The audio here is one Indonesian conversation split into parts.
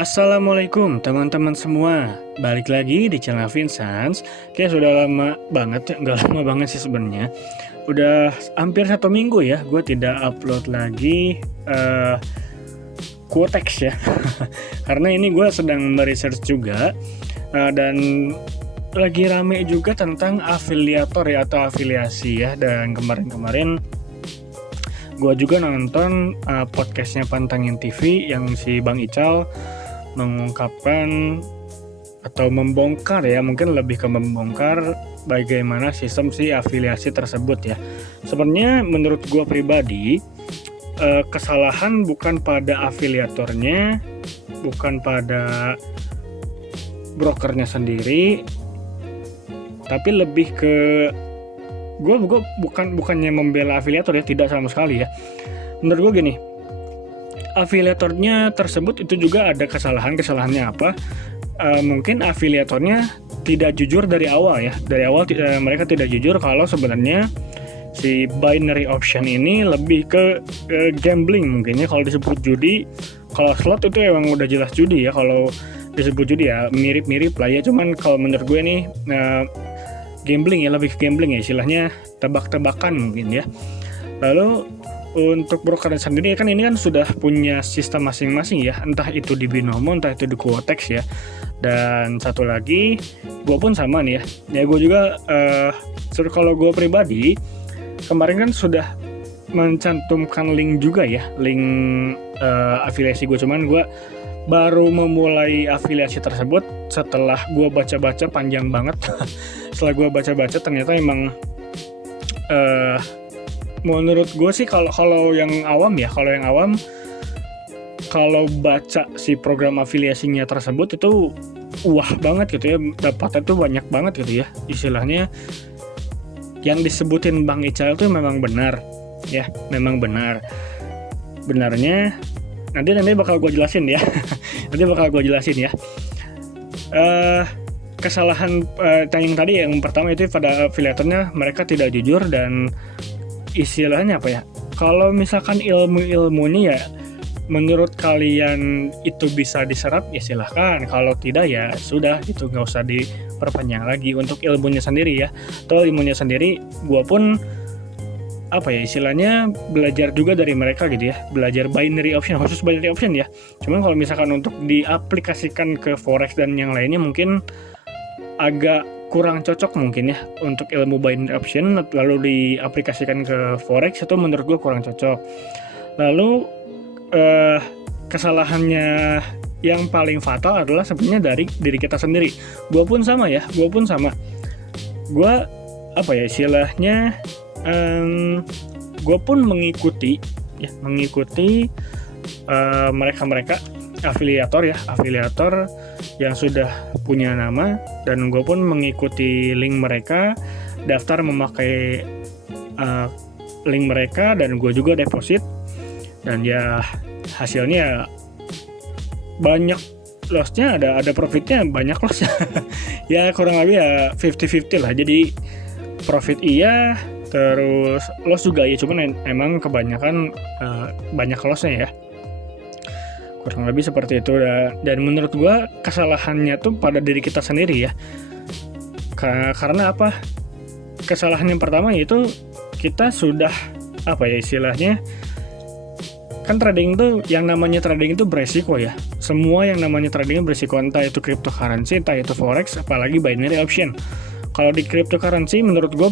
Assalamualaikum teman-teman semua. Balik lagi di channel Vincent. Kayak sudah lama banget ya, nggak lama banget sih sebenarnya. Udah hampir 1 minggu ya, gue tidak upload lagi Quotex ya. Karena ini gue sedang meresearch juga dan lagi rame juga tentang afiliator ya atau afiliasi ya. Dan kemarin-kemarin gue juga nonton podcastnya Pantangin TV yang si Bang Ical mengungkapkan atau membongkar ya, mungkin lebih ke membongkar bagaimana sistem si afiliasi tersebut ya. Sebenarnya menurut gue pribadi kesalahan bukan pada afiliatornya, bukan pada brokernya sendiri, tapi lebih ke gue bukannya membela afiliator ya, tidak sama sekali ya. Menurut gue gini, afiliatornya tersebut itu juga ada kesalahannya apa? Mungkin afiliatornya tidak jujur dari awal ya. Dari awal mereka tidak jujur kalau sebenarnya si binary option ini lebih ke gambling mungkin ya. Kalau disebut judi, kalau slot itu emang udah jelas judi ya. Kalau disebut judi ya mirip-mirip lah ya. Cuman kalau menurut gue nih gambling ya, lebih ke gambling ya, istilahnya tebak-tebakan mungkin ya. Lalu untuk broker sendiri kan ini kan sudah punya sistem masing-masing ya, entah itu di Binomo, entah itu di Quotex ya. Dan satu lagi, gue pun sama nih ya. Ya gue juga, kalau gue pribadi, kemarin kan sudah mencantumkan link juga ya, link afiliasi gue. Cuman gue baru memulai afiliasi tersebut setelah gue baca-baca panjang banget. Setelah gue baca-baca ternyata emang menurut gue sih kalau yang awam kalau baca si program afiliasinya tersebut itu wah banget gitu ya, dapatnya tuh banyak banget gitu ya. Istilahnya yang disebutin Bang Ical itu memang benar ya, memang benarnya nanti bakal gue jelasin ya. Kesalahan yang tadi yang pertama itu pada afiliatornya, mereka tidak jujur dan istilahnya apa ya, kalau misalkan ilmu-ilmunya ya menurut kalian itu bisa diserap ya silahkan, kalau tidak ya sudah gitu, nggak usah diperpanjang lagi. Untuk ilmunya sendiri ya, atau ilmunya sendiri gue pun apa ya istilahnya belajar juga dari mereka gitu ya, belajar binary option, khusus binary option ya. Cuman kalau misalkan untuk diaplikasikan ke forex dan yang lainnya mungkin agak kurang cocok mungkin ya untuk ilmu binary option lalu diaplikasikan ke forex, itu menurut gue kurang cocok. Lalu kesalahannya yang paling fatal adalah sebenarnya dari diri kita sendiri. Gue pun sama. Gue apa ya istilahnya, gue pun mengikuti mereka afiliator yang sudah punya nama, dan gue pun mengikuti link mereka, daftar memakai link mereka, dan gue juga deposit, dan ya hasilnya banyak lossnya, ada profitnya, banyak loss. Ya kurang lebih ya 50-50 lah, jadi profit iya, terus loss juga ya, cuman emang kebanyakan banyak lossnya ya, kurang lebih seperti itu. Dan menurut gue kesalahannya tuh pada diri kita sendiri ya. Karena apa? Kesalahan yang pertama yaitu kita sudah apa ya istilahnya, kan trading tuh yang namanya trading itu beresiko ya. Semua yang namanya trading beresiko, entah itu cryptocurrency, entah itu forex, apalagi binary option. Kalau di cryptocurrency menurut gue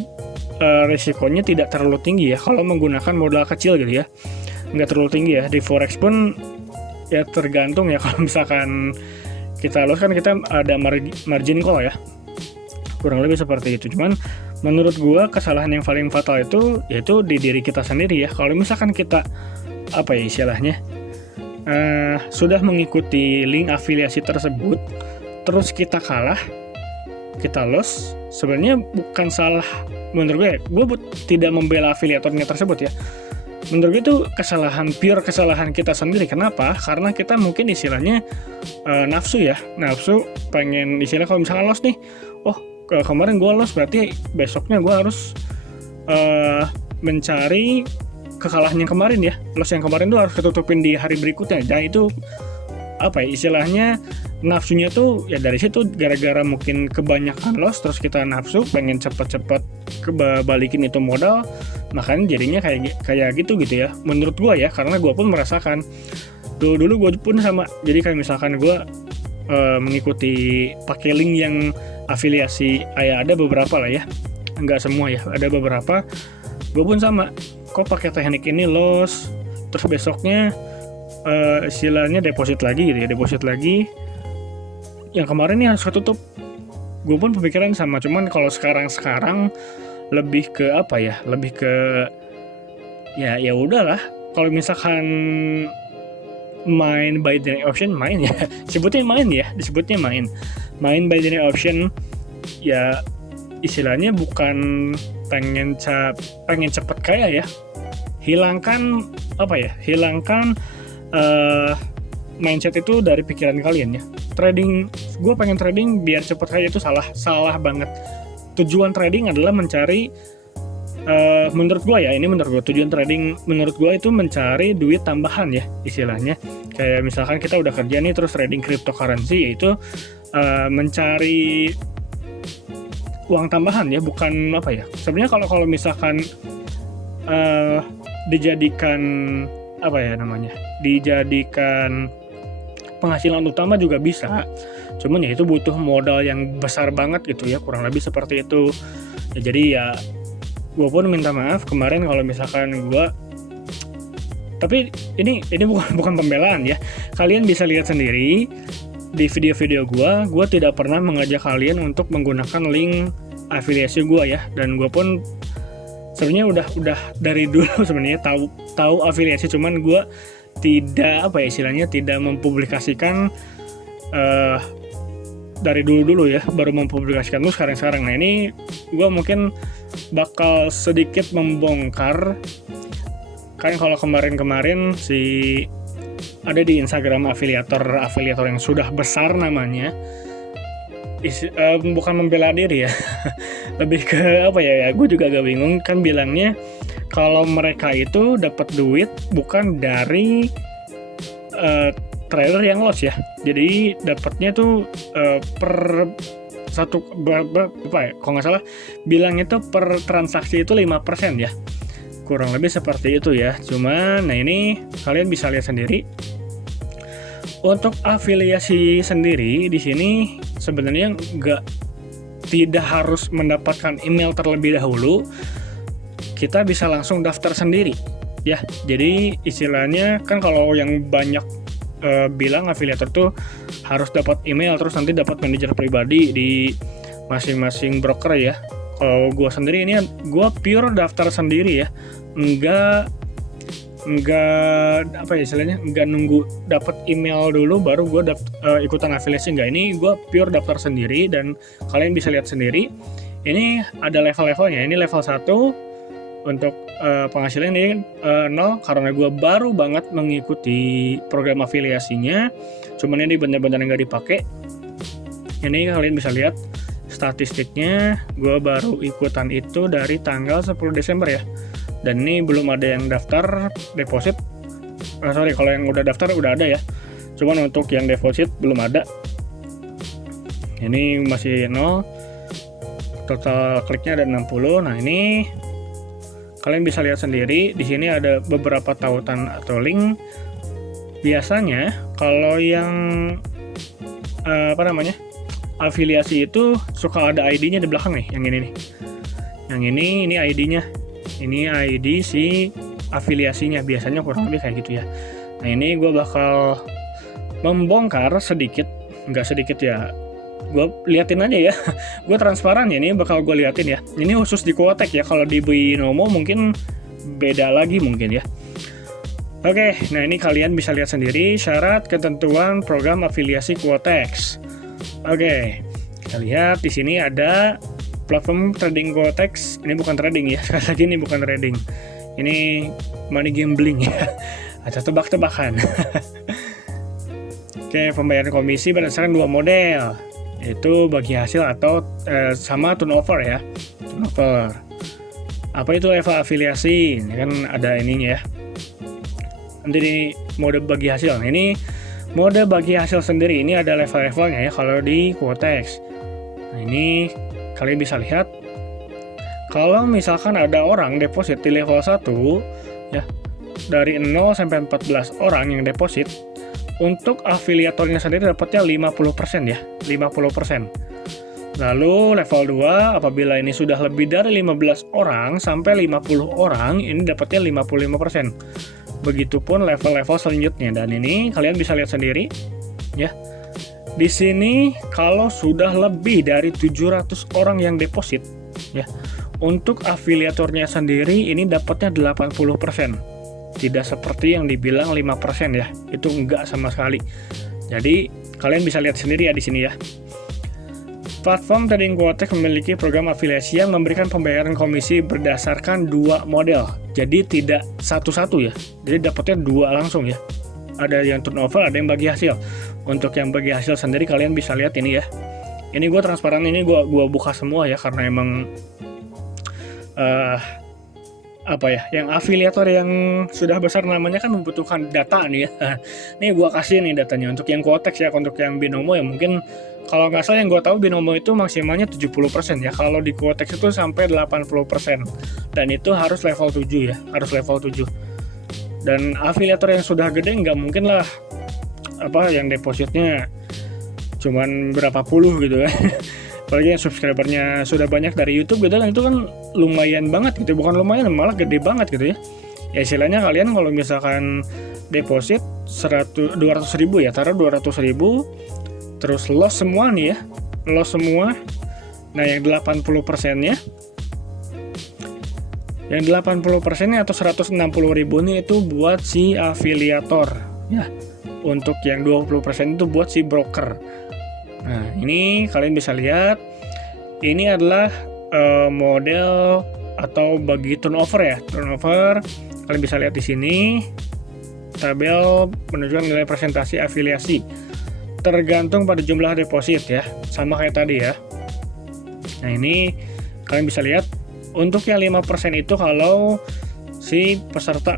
resikonya tidak terlalu tinggi ya kalau menggunakan modal kecil gitu ya, nggak terlalu tinggi ya. Di forex pun ya tergantung ya, kalau misalkan kita loss kan kita ada margin call ya, kurang lebih seperti itu. Cuman menurut gua kesalahan yang paling fatal itu yaitu di diri kita sendiri ya. Kalau misalkan kita apa ya istilahnya sudah mengikuti link afiliasi tersebut, terus kita kalah, kita loss, sebenarnya bukan salah menurut gue tidak membela afiliatornya tersebut ya. Menurut gue itu pure kesalahan kita sendiri. Kenapa? Karena kita mungkin istilahnya nafsu pengen istilah, kalau misalkan loss nih, kemarin gue loss berarti besoknya gue harus mencari kekalahan yang kemarin ya, loss yang kemarin tuh harus ketutupin di hari berikutnya. Dan itu apa ya istilahnya, nafsunya tuh ya dari situ, gara-gara mungkin kebanyakan loss terus kita nafsu pengen cepet-cepet balikin itu modal, makanya jadinya kayak gitu ya menurut gua ya, karena gua pun merasakan dulu gua pun sama. Jadi kayak misalkan gua mengikuti pakai link yang afiliasi, ya ada beberapa lah ya, nggak semua ya, ada beberapa. Gua pun sama, kok pakai teknik ini loss, terus besoknya istilahnya deposit lagi gitu ya, deposit lagi. Yang kemarin ini harus ketutup. Gue pun pemikiran sama, cuman kalau sekarang lebih ke apa ya? Lebih ke ya udahlah. Kalau misalkan main by the option, main ya. Disebutnya main. Main by the option ya, istilahnya bukan pengen cepet kaya ya. Hilangkan apa ya? Hilangkan mindset itu dari pikiran kalian ya. Trading, gue pengen trading biar cepet kaya itu salah banget. Tujuan trading adalah mencari, menurut gue ya, ini menurut gue, tujuan trading menurut gue itu mencari duit tambahan ya istilahnya. Kayak misalkan kita udah kerja nih terus trading cryptocurrency, yaitu mencari uang tambahan ya, bukan apa ya. Sebenarnya kalau misalkan dijadikan apa ya namanya, dijadikan penghasilan utama juga bisa, cuman ya itu butuh modal yang besar banget gitu ya, kurang lebih seperti itu ya. Jadi ya gue pun minta maaf kemarin kalau misalkan gue, tapi ini bukan pembelaan ya, kalian bisa lihat sendiri di video-video gue tidak pernah mengajak kalian untuk menggunakan link afiliasi gue ya. Dan gue pun sebenarnya udah dari dulu sebenarnya tahu afiliasi, cuman gue tidak apa ya istilahnya, tidak mempublikasikan dari dulu ya, baru mempublikasikan tuh sekarang. Nah ini gue mungkin bakal sedikit membongkar, kan kalau kemarin si ada di Instagram afiliator yang sudah besar namanya, bukan membela diri ya, lebih ke apa ya, gue juga agak bingung kan bilangnya kalau mereka itu dapat duit bukan dari trader yang loss ya. Jadi dapatnya tuh per satu apa ya, kalau nggak salah bilangnya tuh per transaksi itu 5% ya, kurang lebih seperti itu ya. Cuman nah ini kalian bisa lihat sendiri. Untuk afiliasi sendiri di sini sebenarnya tidak harus mendapatkan email terlebih dahulu, kita bisa langsung daftar sendiri ya. Jadi istilahnya kan kalau yang banyak bilang afiliator tuh harus dapat email terus nanti dapat manajer pribadi di masing-masing broker ya. Kalau gue sendiri ini gue pure daftar sendiri ya, enggak apa ya istilahnya, enggak nunggu dapat email dulu baru gue ikutan afiliasi, enggak. Ini gue pure daftar sendiri dan kalian bisa lihat sendiri. Ini ada level-levelnya. Ini level 1 untuk penghasilan ini 0 karena gue baru banget mengikuti program afiliasinya, cuman ini benar-benar nggak dipakai. Ini kalian bisa lihat statistiknya, gue baru ikutan itu dari tanggal 10 Desember ya, dan ini belum ada yang daftar deposit. Kalau yang udah daftar udah ada ya, cuman untuk yang deposit belum ada. Ini masih 0, total kliknya ada 60. Nah ini kalian bisa lihat sendiri, di sini ada beberapa tautan atau link. Biasanya kalau yang afiliasi itu suka ada ID-nya di belakang nih, yang ini nih. Yang ini ID-nya. Ini ID si afiliasinya, biasanya kurang lebih kayak gitu ya. Nah ini gue bakal membongkar sedikit, nggak sedikit ya, gue liatin aja ya. Gue transparan ya, ini bakal gue liatin ya. Ini khusus di Quotex ya, kalau di Binomo mungkin beda lagi mungkin ya. Oke, nah ini kalian bisa lihat sendiri syarat ketentuan program afiliasi Quotex. Oke, kita lihat di sini ada platform trading Quotex. Ini bukan trading ya, sekali lagi ini bukan trading. Ini money gambling ya, atau tebak-tebakan. Oke, pembayaran komisi berdasarkan 2 model, yaitu bagi hasil atau sama turnover ya. Turnover. Apa itu level afiliasi? Ini kan ada ininya ya. Nanti di mode bagi hasil. Nah, ini Mode bagi hasil sendiri ini ada level-levelnya ya kalau di Quotex. Nah, ini kalian bisa lihat. Kalau misalkan ada orang deposit di level 1 ya, dari 0 sampai 14 orang yang deposit, untuk afiliatornya sendiri dapatnya 50% ya, 50%. Lalu level 2 apabila ini sudah lebih dari 15 orang sampai 50 orang, ini dapatnya 55%. Begitupun level-level selanjutnya, dan ini kalian bisa lihat sendiri ya. Di sini kalau sudah lebih dari 700 orang yang deposit ya, untuk afiliatornya sendiri ini dapatnya 80%. Tidak seperti yang dibilang 5% ya. Itu enggak sama sekali. Jadi kalian bisa lihat sendiri ya di sini ya. Platform Trading Quotex memiliki program afiliasi yang memberikan pembayaran komisi berdasarkan 2 model. Jadi tidak satu-satu ya. Jadi dapatnya 2 langsung ya. Ada yang turnover, ada yang bagi hasil. Untuk yang bagi hasil sendiri kalian bisa lihat ini ya. Ini gue transparan, ini gue buka semua ya, karena emang yang afiliator yang sudah besar namanya kan membutuhkan data nih ya. Nih gue kasih nih datanya untuk yang Quotex ya. Untuk yang Binomo ya mungkin kalau nggak salah yang gue tahu Binomo itu maksimalnya 70% ya. Kalau di Quotex itu sampai 80%. Dan itu harus level 7 ya, harus level 7. Dan afiliator yang sudah gede nggak mungkin lah yang depositnya cuman berapa puluh gitu kan. Apalagi yang subscribernya sudah banyak dari YouTube gitu kan, itu kan lumayan banget gitu, bukan lumayan malah gede banget gitu ya. Ya istilahnya kalian kalau misalkan deposit 200 ribu ya, taruh 200 ribu terus loss semua nih ya, loss semua. Nah yang 80%-nya atau 160 ribu nih itu buat si afiliator ya. Untuk yang 20% itu buat si broker. Nah, ini kalian bisa lihat, ini adalah model atau bagi turnover ya. Turnover, kalian bisa lihat di sini, tabel menunjukkan nilai presentasi afiliasi. Tergantung pada jumlah deposit ya, sama kayak tadi ya. Nah, ini kalian bisa lihat, untuk yang 5% itu kalau si peserta,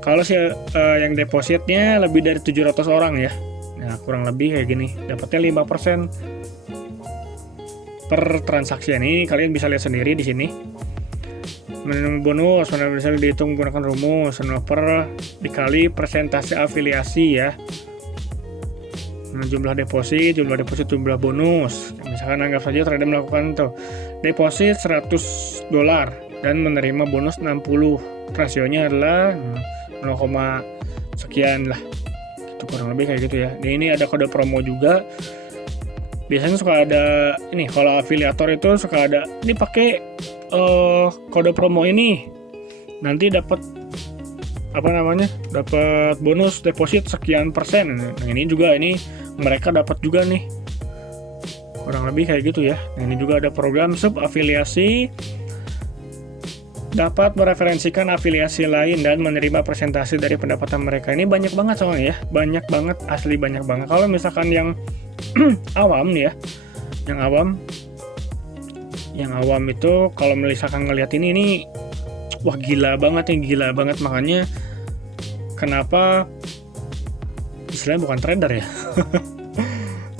kalau si yang depositnya lebih dari 700 orang ya. Nah, kurang lebih kayak gini, dapatnya 5% per transaksi. Ini kalian bisa lihat sendiri di sini. Bonus bisa dihitung menggunakan rumus turnover dikali persentase afiliasi ya. Nah, jumlah deposit, jumlah bonus. Misalkan anggap saja trader melakukan deposit $100 dan menerima bonus 60. Rasionya adalah 0, sekian lah. Kurang lebih kayak gitu ya. Nah, ini ada kode promo juga. Biasanya suka ada ini, kalau afiliator itu suka ada ini pakai kode promo ini nanti dapat dapat bonus deposit sekian persen. Nah, ini juga, ini mereka dapat juga nih, kurang lebih kayak gitu ya. Nah, ini juga ada program sub afiliasi, dapat mereferensikan afiliasi lain dan menerima presentasi dari pendapatan mereka. Ini banyak banget soalnya ya, banyak banget, asli banyak banget. Kalau misalkan yang awam nih ya, yang awam itu kalau misalkan ngelihat ini wah gila banget. Makanya kenapa istilahnya bukan trader ya.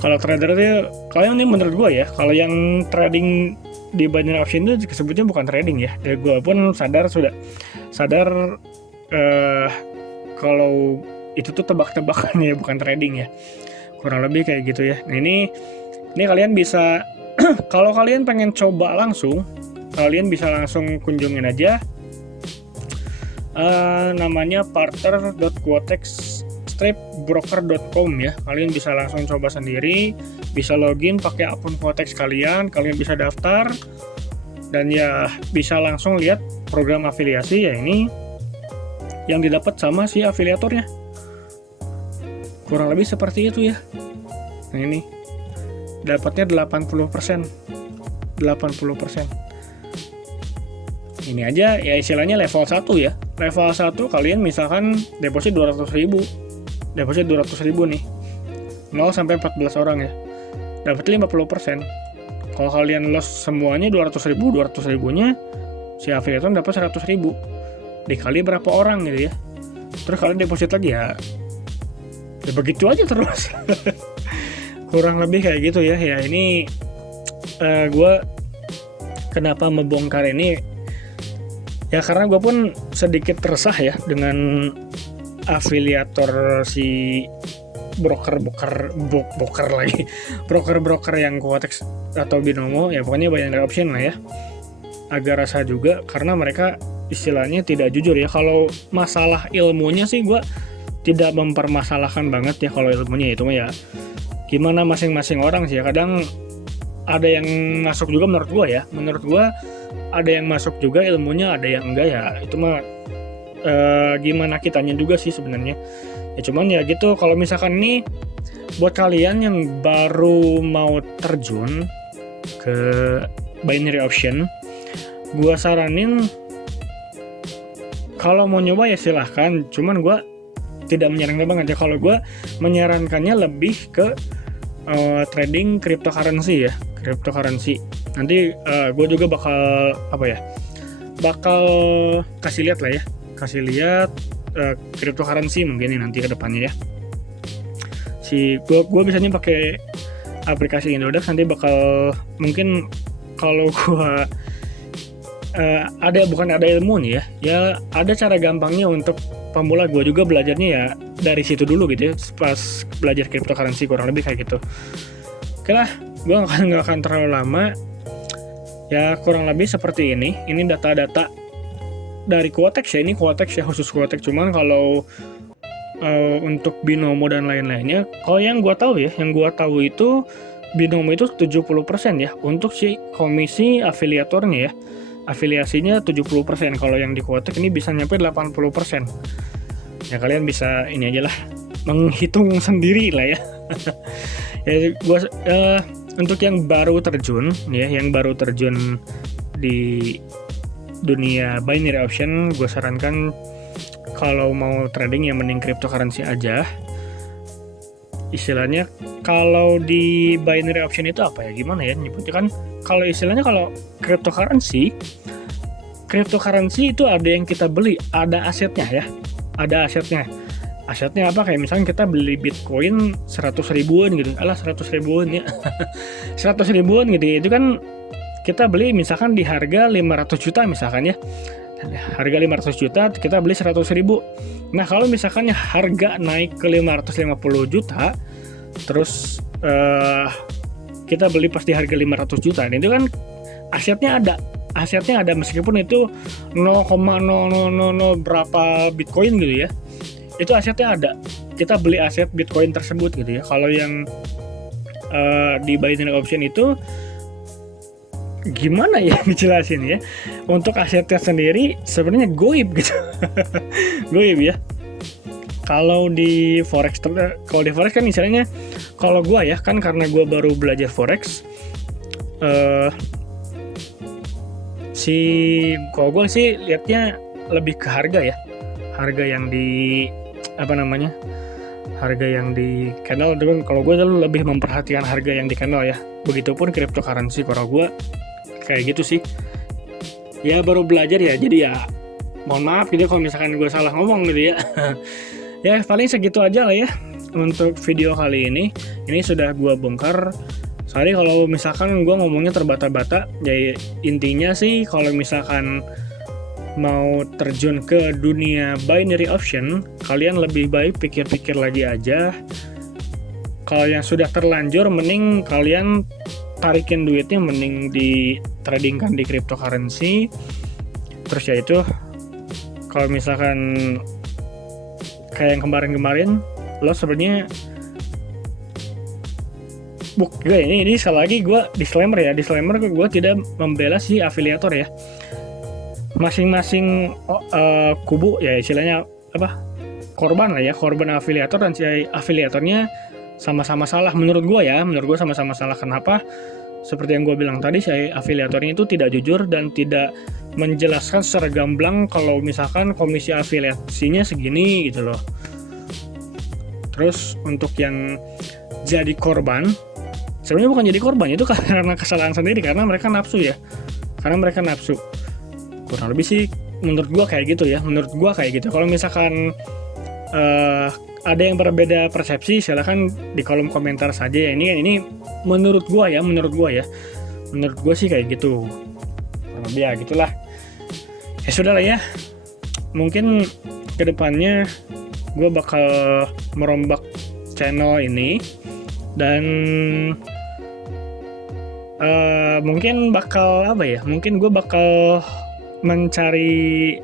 Kalau trader itu, kalau ini menurut gue ya, kalau yang trading di binary option itu disebutnya bukan trading ya. Dan gue pun sadar kalau itu tuh tebak-tebakan ya, bukan trading ya. Kurang lebih kayak gitu ya. Nah, ini kalian bisa kalau kalian pengen coba langsung, kalian bisa langsung kunjungin aja namanya partner.quotex-broker.com ya. Kalian bisa langsung coba sendiri, bisa login pakai akun Quotex kalian bisa daftar dan ya bisa langsung lihat program afiliasi ya, ini yang didapat sama si afiliatornya. Kurang lebih seperti itu ya. Nah, ini dapatnya 80%. Ini aja ya istilahnya level 1 ya. Level 1 kalian misalkan deposit 200 ribu nih, 0 sampai 14 orang ya, dapat 50%. Kalau kalian loss semuanya 200 ribunya, si afiliator dapat 100 ribu dikali berapa orang gitu ya. Terus kalian deposit lagi ya, Ya begitu aja terus. Kurang lebih kayak gitu ya. Ya ini gue kenapa membongkar ini ya karena gue pun sedikit resah ya dengan afiliator si broker lagi broker yang Quotex atau Binomo ya, pokoknya binary option lah ya. Agak resah juga karena mereka istilahnya tidak jujur ya. Kalau masalah ilmunya sih gue tidak mempermasalahkan banget ya kalau ilmunya, itu mah ya gimana masing-masing orang sih ya. Kadang ada yang masuk juga menurut gue ada yang masuk juga ilmunya, ada yang enggak ya, itu mah gimana kitanya juga sih sebenarnya ya. Cuman ya gitu, kalau misalkan nih buat kalian yang baru mau terjun ke binary option, gue saranin kalau mau nyoba ya silahkan, cuman gue tidak menyarankan banget ya. Kalau gue menyarankannya lebih ke trading cryptocurrency ya, cryptocurrency. Nanti gue juga bakal kasih lihat cryptocurrency mungkin nih nanti ke depannya ya. Gue biasanya pakai aplikasi Indodax, nanti bakal mungkin kalau gue ada ilmu nih ya ada cara gampangnya untuk pemula. Gue juga belajarnya ya dari situ dulu gitu ya, pas belajar cryptocurrency kurang lebih kayak gitu. Oke lah, gue nggak akan terlalu lama ya, kurang lebih seperti ini data-data dari Quotex ya, ini Quotex ya, khusus Quotex. Cuman kalau untuk Binomo dan lain-lainnya, kalau yang gue tahu itu Binomo itu 70% ya untuk si komisi afiliatornya ya, afiliasinya 70%. Kalau yang di Quotex ini bisa nyampe 80%. Ya kalian bisa ini aja lah, menghitung sendiri lah ya. Ya untuk yang baru terjun di dunia binary option, gue sarankan kalau mau trading ya mending cryptocurrency aja. Istilahnya kalau di binary option itu apa ya, gimana ya nyebutnya kan, kalau istilahnya kalau cryptocurrency itu ada yang kita beli, ada asetnya apa, kayak misalnya kita beli Bitcoin 100 ribuan gitu, 100 ribuan ya 100 ribuan gitu, itu kan kita beli misalkan di harga 500 juta misalkan ya, harga 500 juta kita beli 100 ribu. Nah kalau misalkan harga naik ke 550 juta terus kita beli pas di harga 500 juta, itu kan asetnya ada meskipun itu 0,000 berapa Bitcoin gitu ya, itu asetnya ada, kita beli aset Bitcoin tersebut gitu ya. Kalau yang di binary option itu gimana ya dijelasin ya, untuk asetnya sendiri sebenarnya goib gitu goib ya. Kalau di forex kan misalnya, kalau gue ya kan karena gue baru belajar forex, kalau gue sih lihatnya lebih ke harga ya, harga yang di harga yang di candle. Kalau gue lebih memperhatikan harga yang di candle ya. Begitupun cryptocurrency, kalau gue kayak gitu sih ya, baru belajar ya, jadi ya mohon maaf gitu kalau misalkan gue salah ngomong gitu ya. Ya paling segitu aja lah ya untuk video kali ini sudah gue bongkar. Sorry kalau misalkan gue ngomongnya terbata-bata ya, intinya sih kalau misalkan mau terjun ke dunia binary option, kalian lebih baik pikir-pikir lagi aja. Kalau yang sudah terlanjur, mending kalian tarikin duitnya, mending di tradingkan di cryptocurrency. Terus ya itu, kalau misalkan kayak yang kemarin-kemarin, lo sebenarnya ini sekali lagi gue disclaimer gue tidak membela si afiliator ya. Masing-masing kubu ya istilahnya korban afiliator dan si afiliatornya sama-sama salah menurut gue sama-sama salah. Kenapa? Seperti yang gue bilang tadi, si afiliatornya itu tidak jujur dan tidak menjelaskan secara gamblang kalau misalkan komisi afiliasinya segini gitu loh. Terus untuk yang jadi korban, sebenarnya bukan jadi korban, itu karena kesalahan sendiri, karena mereka nafsu. Kurang lebih sih menurut gua kayak gitu ya. Kalau misalkan ada yang berbeda persepsi, silahkan di kolom komentar saja ya. Ini menurut gua ya, menurut gua sih kayak gitu. Ya gitulah. Ya sudah lah ya. Mungkin kedepannya gua bakal merombak channel ini dan mungkin bakal apa ya? Mungkin gua bakal mencari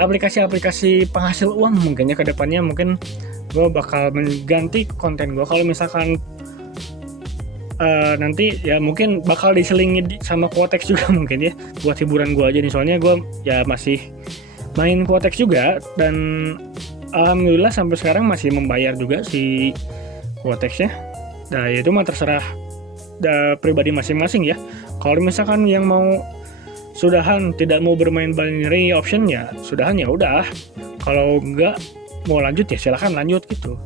aplikasi-aplikasi penghasil uang mungkin ya, kedepannya mungkin gue bakal mengganti konten gue. Kalau misalkan nanti ya mungkin bakal diselingi sama Quotex juga mungkin ya, buat hiburan gue aja nih, soalnya gue ya masih main Quotex juga dan alhamdulillah sampai sekarang masih membayar juga si Quotex ya. Nah itu mah terserah pribadi masing-masing ya. Kalau misalkan yang mau sudahan tidak mau bermain binary option ya sudahan ya udah, kalau enggak mau lanjut ya silahkan lanjut gitu.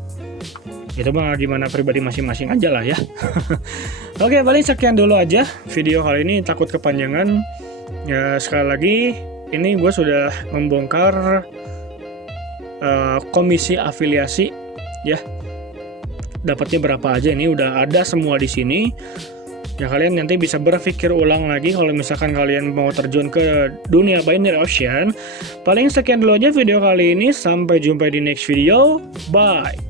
Itu mah gimana pribadi masing-masing aja lah ya. Oke, paling sekian dulu aja video kali ini, takut kepanjangan ya. Sekali lagi ini gue sudah membongkar komisi afiliasi ya, dapatnya berapa aja, ini udah ada semua di sini. Ya kalian nanti bisa berpikir ulang lagi kalau misalkan kalian mau terjun ke dunia binary option. Paling sekian dulu aja video kali ini, sampai jumpa di next video, bye.